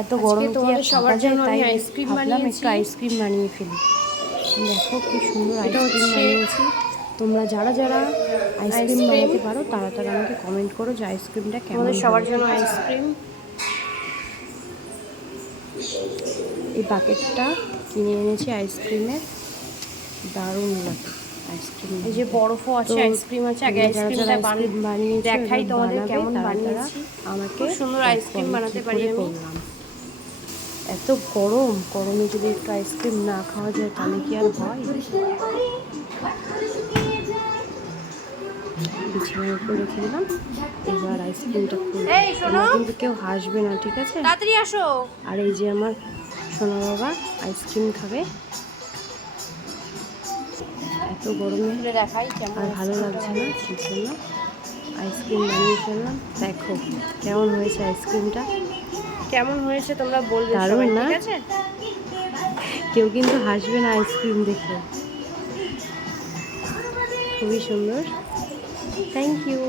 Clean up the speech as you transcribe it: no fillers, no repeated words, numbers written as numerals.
এত গরমে কি আর সবার থাকা যায়, জন্য তাই আমি আইসক্রিম ভাবলাম বানিয়েছি। একটু আইসক্রিম বানিয়ে ফেলি। দেখো কি সুন্দর এটা আইসক্রিম হচ্ছে বানিয়েছি। তোমরা যারা যারা আইসক্রিম আইসক্রিম, বানাতে পারো তারা তারা আমাকে কমেন্ট করো যে আইসক্রিমটা কেমন আমাদের সবার হলো, জন্য ঠিক আছে? আইসক্রিম। এই বাকেটটা কিনে এনেছি আইসক্রিমের, দারুণ লাগে আইসক্রিম। এই যে বরফও আছে, আইসক্রিম আছে। আগে যারা যারা আইসক্রিমটা আইসক্রিম বানিয়েছো দেখাই এবং তোমাদের বানাবে কেমন তারা তারা বানিয়েছি। আমাকে খুব সুন্দর দেখো আইসক্রিম আমি বানাতে কী পারি করে আমি। করলাম। এত গরমে যদি একটু আইসক্রিম না খাওয়া যায় তাহলে কি আর হয়? বিছানার উপর রেখে দিলাম, এবার আইসক্রিমটা খুলবো। এই শোনো, তোমরা কিন্তু কেউ হাসবে না, ঠিক আছে? তাড়াতাড়ি আসো। আর এই যে আমার সোনা বাবা আইসক্রিম খাবে। এত গরমে খুলে দেখাই কেমন আর ভালো লাগছে না, সেই জন্য আইসক্রিম বানিয়ে ফেললাম। দেখো কেমন হয়েছে আইসক্রিমটা। কেমন হয়েছে তোমরা বলবে দারুণ সবাই, না? ঠিক আছে? কেউ কিন্তু হাসবে না আইসক্রিম দেখে। খুবই সুন্দর, থ্যাংক ইউ।